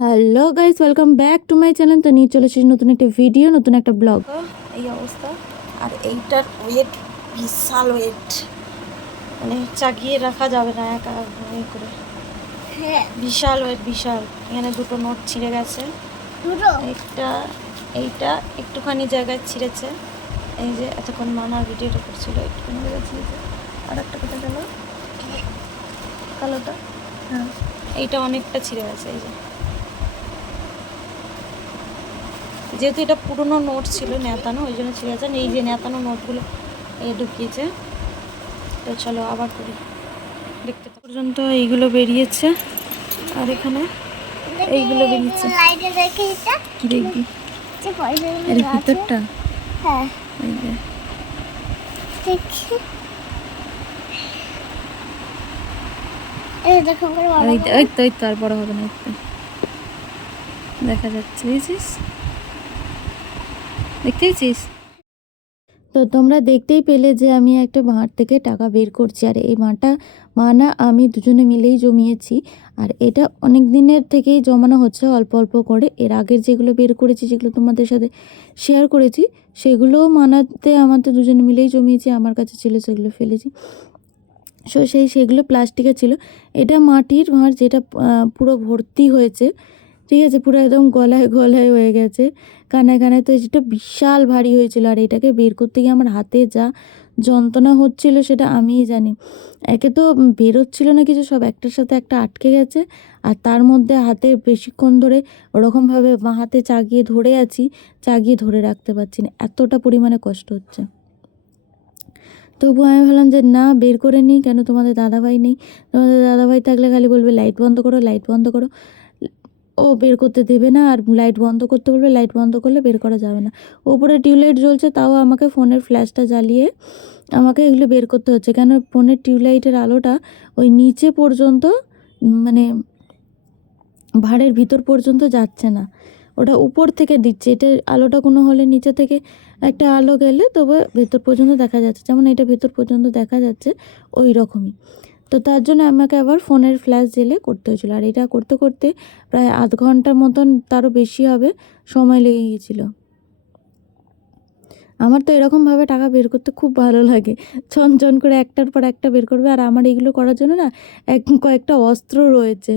Hello guys welcome back to my channel তো নিয়ে চলে এসেছি নতুন একটা ভিডিও নতুন একটা ব্লগ এই অবস্থা। আর এইটার ওয়েট বিশাল ওয়েট মানে চাগিয়ে রাখা যাবে না একা ইয়ে করে। হ্যাঁ। বিশাল ওয়েট বিশাল। এখানে দুটো নোট ছিঁড়ে গেছে। দুটো? একটা এইটা একটুখানি জায়গায় ছিঁড়েছে। এই যে এতক্ষণ মামার ভিডিওটা করছিল একটুখানি জায়গায় ছিঁড়েছে। আর একটা কোথায় গেল? কালোটা? হ্যাঁ। এইটা অনেকটা ছিঁড়ে গেছে এই যে। যেহেতু এটা পুরনো নোট ছিল নেতানো ওই জন্য ছিঁড়ে গেছে এই যে নেতানো নোটগুলো এ ঢুকিয়েছে। তো চলো আবার করি। দেখতে পর্যন্ত এইগুলো বেরিয়েছে আর এখানে এইগুলো বেরিয়েছে। লাইটে দেখে। এটা কি দেখবি এর ভিতরটা হ্যাঁ দেখি তো- আর বড় হবে না দেখা যাচ্ছে দেখতে পেয়েছিস তো তোমরা দেখতেই পেলে যে আমি একটা ভাঁড় থেকে টাকা বের করছি। আর এই ভাঁড়টা মা না আমি দুজনে মিলেই জমিয়েছি। আর এটা অনেক দিনের থেকেই জমানো হচ্ছে, অল্প অল্প করে। এর আগের যেগুলো বের করেছি, যেগুলো তোমাদের সাথে শেয়ার করেছি, সেগুলোও মানাতে আমাদের দুজনে মিলেই জমিয়েছি। আমার কাছে ছিল সেগুলো ফেলেছি। সো সেই সেগুলো প্লাস্টিকের ছিল। এটা মাটির ভাঁড় যেটা পুরো ভর্তি হয়েছে। ঠিক আছে, পুরো একদম গলায় গলায় হয়ে গেছে। কানায় কানায় তো এটা বিশাল ভারী হয়েছিল আর এটাকে বের করতে গিয়ে আমার হাতে যা যন্ত্রণা হচ্ছিল সেটা আমিই জানি। একে তো বেরোচ্ছিল না কিছু, সব একটার সাথে একটা আটকে গেছে আর তার মধ্যে হাতে বেশিক্ষণ ধরে ওরকমভাবে বাঁ হাতে চাগিয়ে ধরে আছি, চাগিয়ে ধরে রাখতে পারছি না। এতটা পরিমাণে কষ্ট হচ্ছে। তবু আমি ভাবলাম যে না, বের করে নিই। কেন তোমাদের দাদাভাই নেই? তোমাদের দাদাভাই থাকলে খালি বলবে, লাইট বন্ধ করো, লাইট বন্ধ করো। ও বের করতে দেবে না আর লাইট বন্ধ করতে বলবে লাইট বন্ধ করলে বের করা যাবে না। ওপরে টিউবলাইট জ্বলছে, তাও আমাকে ফোনের ফ্ল্যাশটা জ্বালিয়ে আমাকে এগুলো বের করতে হচ্ছে। কেন? ফোনের টিউবলাইটের আলোটা ওই নিচে পর্যন্ত মানে ভাড়ের ভিতর পর্যন্ত যাচ্ছে না। ওটা উপর থেকে দিচ্ছে, এটা আলোটা কোনো হলে নিচে থেকে একটা আলো গেলে তবে ভেতর পর্যন্ত দেখা যাচ্ছে। যেমন এটা ভেতর পর্যন্ত দেখা যাচ্ছে ওই রকমই তো তার জন্য আমাকে আবার ফোনের ফ্ল্যাশ জেলে করতে হয়েছিল। আর এটা করতে করতে প্রায় আধ ঘণ্টার মতন তারও বেশি হবে, সময় লেগে গিয়েছিল। আমার তো এরকমভাবে টাকা বের করতে খুব ভালো লাগে। ছনছন করে একটার পর একটা বের করবে। আর আমার এগুলো করার জন্য না এক কয়েকটা অস্ত্র রয়েছে।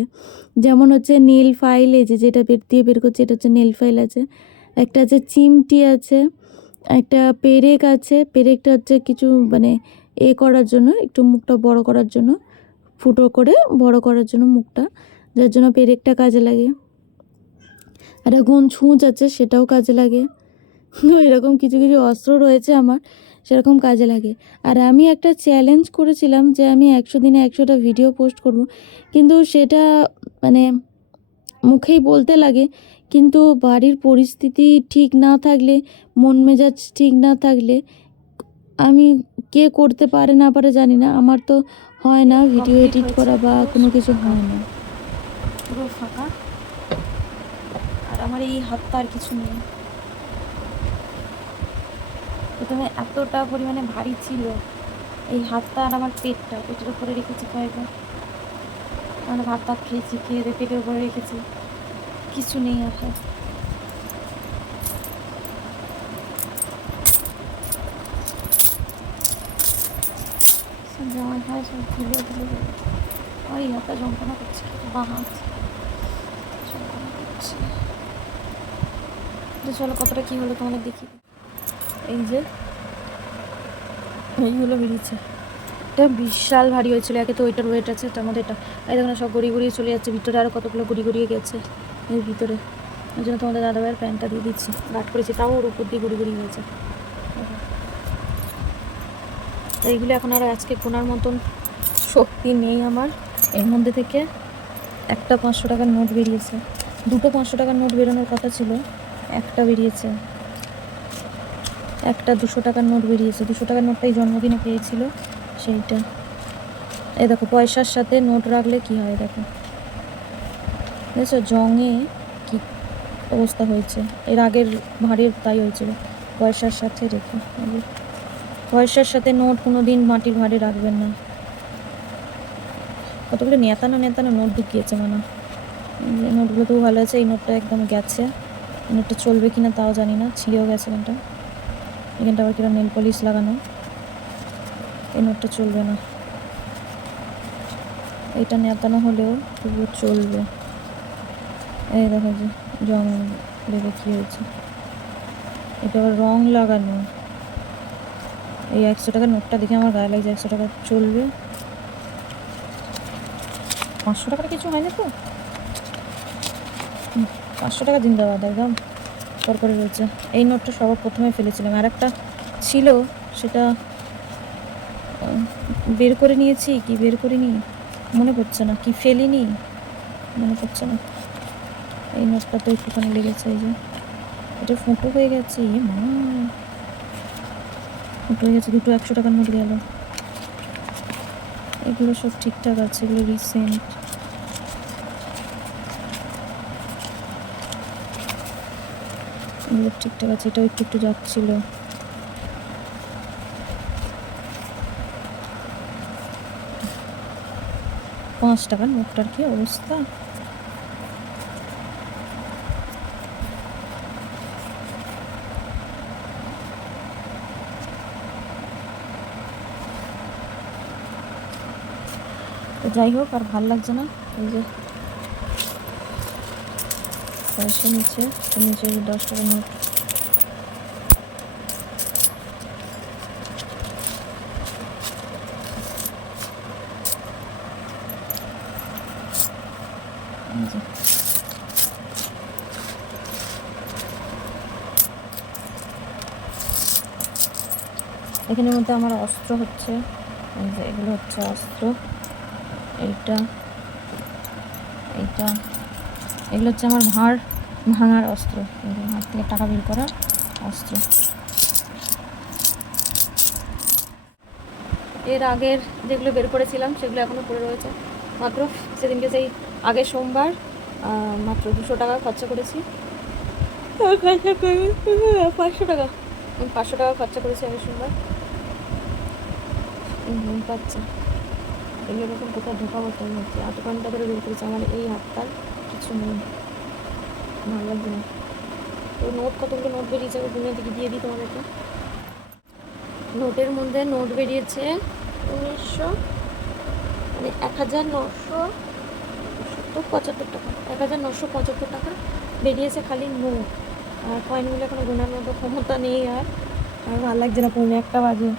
যেমন হচ্ছে নীল ফাইল এই যে যেটা বের দিয়ে বের করছে, এটা হচ্ছে নীল ফাইল আছে। একটা আছে চিমটি আছে, একটা পেরেক আছে। পেরেকটা হচ্ছে কিছু মানে এ করার জন্য, একটু মুখটা বড় করার জন্য, ফুটো করে বড় করার জন্য মুখটা, যার জন্য পেরেকটা কাজে লাগে। একটা গুণ ছুঁচ আছে, সেটাও কাজে লাগে। এরকম কিছু কিছু অস্ত্র রয়েছে আমার, সেরকম কাজে লাগে। আর আমি একটা চ্যালেঞ্জ করেছিলাম যে আমি একশো দিনে একশোটা ভিডিও পোস্ট করব। কিন্তু সেটা মানে মুখেই বলতে লাগে, কিন্তু বাড়ির পরিস্থিতি ঠিক না থাকলে, মন মেজাজ ঠিক না থাকলে, আমি কে করতে পারে না পারে জানি না। আমার তো হয় না ভিডিও এডিট করা বা কোনো কিছু হয় না। পুরো ফাঁকা। আর আমার এই হাতটা আর কিছু নেই। প্রথমে এতটা পরিমাণে ভারী ছিল। এই হাতটা আর আমার পেটটা পেটের উপরে রেখেছি কয়েকবার। মানে ভাত টাত খেয়েছি খেয়ে দিয়ে পেটের উপরে রেখেছি। কিছু নেই আর। জামাই ফামাই সব ধুলে ধুলে ওই হাতটা যন্ত্রণা করছে বা হাত যন্ত্রণা করছে। তো চলো কতটা কী হলো তোমাদের দেখি। এই যে এইগুলো বেরিয়েছে। এটা বিশাল ভারী হয়েছিল, একে তো ওইটার ওয়েট আছে, তার মধ্যে এটা। এই দেখো সব গড়িয়ে গড়িয়ে চলে যাচ্ছে, ভিতরে আরও কতগুলো গড়িয়ে গড়িয়ে গেছে এর ভিতরে। ওই জন্য তোমাদের দাদাভাইয়ের প্যান্টটা দিয়ে দিচ্ছি গাট করেছি তাও ওর উপর দিয়ে গড়িয়ে গড়িয়ে গেছে। এইগুলো এখন আর আজকে গোনার মতন শক্তি নেই আমার। এর মধ্যে থেকে একটা পাঁচশো টাকার নোট বেরিয়েছে। দুটো পাঁচশো টাকার নোট বেরোনোর কথা ছিল, একটা বেরিয়েছে। একটা দুশো টাকার নোট বেরিয়েছে। দুশো টাকার নোটটাই জন্মদিনে পেয়েছিল সেইটা। এ দেখো, পয়সার সাথে নোট রাখলে কি হয় দেখো। বুঝেছ? জঙে কি অবস্থা হয়েছে? এর আগের ভাঁড়ের তাই হয়েছিল। পয়সার সাথে রেখে। পয়সার সাথে নোট কোনো দিন মাটির ভাঁড়ে রাখবেন না। কতগুলো নেতানো নেতানো নোট ঢুকিয়েছে মানে এই যে নোটগুলোতেও ভালো আছে, এই নোটটা একদম গেছে। এই নোটটা চলবে কিনা তাও জানি না, ছিঁড়েও গেছে এখানটা এখানটা আবার কিরম নেল পলিশ লাগানো। এই নোটটা চলবে না। এটা নেতানো হলেও তবুও চলবে। এই দেখো যে রং লেগে কী হয়েছে। এটা আবার রং লাগানো। এই একশো টাকার নোটটা দেখে আমার গায়ে লাগছে একশো টাকা চলবে। পাঁচশো টাকার কিছু হয় না তো পাঁচশো টাকা জিন্দাবাদ একদম পর করে রয়েছে। এই নোটটা সবার প্রথমে ফেলেছিলাম। আর একটা ছিল, সেটা বের করে নিয়েছি, কি বের করিনি? মনে পড়ছে না। কি ফেলিনি? মনে পড়ছে না। এই নোটটা তো একটুখানি লেগেছে, এই যে। এটা ফোটো হয়ে গেছে মা। ফোটো গেছে, দুটো একশো টাকার নোট গেল। এগুলো সব ঠিকঠাক আছে, এগুলো রিসেন্ট এগুলো ঠিকঠাক আছে, এটাও একটু একটু যাচ্ছিল। পাঁচ টাকার নোটটার কি অবস্থা? তো যাই হোক, আর ভালো লাগছে না। এই যে পয়সা নিচে, তো নিচে দশ টাকার নোট। এখানের মধ্যে আমার অস্ত্র হচ্ছে। এগুলো হচ্ছে অস্ত্র। এইটা এইটা। এগুলো হচ্ছে আমার ভাঁড় ভাঙার অস্ত্র। হাত থেকে টাকা বের করার অস্ত্র। এর আগের যেগুলো বের করেছিলাম সেগুলো এখনও পড়ে রয়েছে। মাত্র সেদিনকে সেই আগের সোমবার মাত্র দুশো টাকা খরচা করেছি। পাঁচশো টাকা। পাঁচশো টাকা খরচা করেছি আগের সোমবার। পাচ্ছে। এগুলো যখন কোথাও ঢোকাবো তাই হচ্ছে এত ঘণ্টা ধরে বের করেছে। আমার এই হাতটার কিছু নেই। ভালো লাগবে না। তো নোট কতগুলো নোট বেরিয়েছে ওই গুনে দিকে দিয়ে দিই তোমাদেরকে। নোটের মধ্যে নোট বেরিয়েছে উনিশশো মানে এক হাজার নশো সত্তর পঁচাত্তর টাকা। এক হাজার নশো পঁচাত্তর টাকা বেরিয়েছে খালি নোট আর কয়েনগুলো এখনও গোনার মতো ক্ষমতা নেই আর। আর ভালো লাগছে না। পৌনে একটা বাজে।